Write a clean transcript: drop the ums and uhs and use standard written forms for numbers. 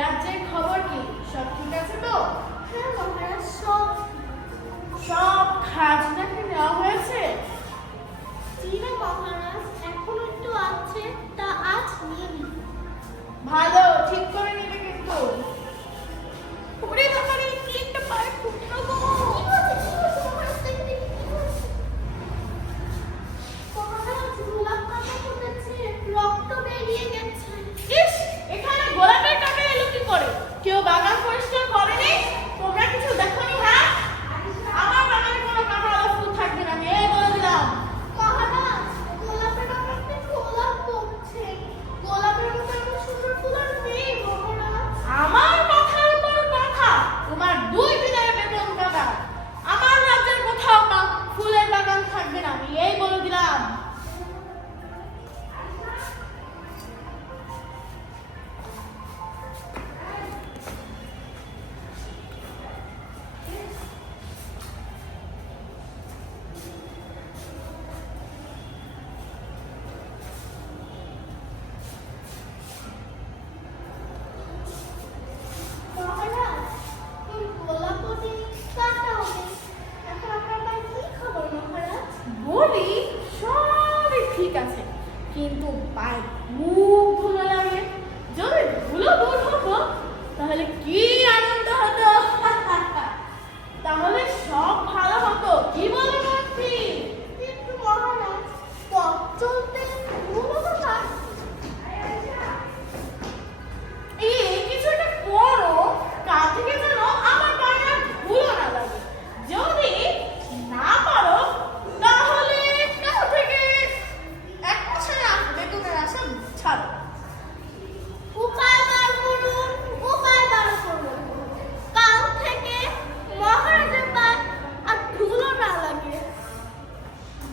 রাজ্যের খবর কি? সব ঠিক আছে তো? হ্যাঁ মহারাজ, সব সব খাজনা কি নেওয়া হয়েছে? চিনা মহারাজ, এখনো একটু আছে, তা আজ নিয়ে নিন। ভালো, ঠিক করে নিবে কিন্তু। ওরে বাবারে, কি একটা পায়ে ফুটলো গো। মহারাজ, দেখতে কি হচ্ছে? মহারাজ, গোলাপ কাটা ফুটেছে, রক্ত বেরিয়ে গেছে। ইস, এখানে গোলাপের কাঁটা এলো কি করে? কেউ বাগান পরিষ্কার করেনি? তোমরা কিছু দেখোনি? হ্যাঁ, আমার বাগানে কোনো কাঁটা ফুল থাকবে না, আমি এই বলে দিলাম। মহারাজ, গোলাপের কাটাতে গোলাপ পড়ছে। গোলাপের মতো এত সুন্দর ফুল আর নেই মহারাজ। আমার কথার উপর কথা, তোমার 2 দিনের বেতন টাকা। আমার রাজ্যের কোথাও ফুলের বাগান থাকবে না, আমি এই বলে দিলাম। মহারাজ, এই গোলাপটি কাটা হবে। এখন আপনার পায়ে কি খবর মহারাজ? বলি, সবই ঠিক আছে, কিন্তু পায়ে খুব ধুলো লাগে। যদি ধুলো দূর হতো তাহলে কি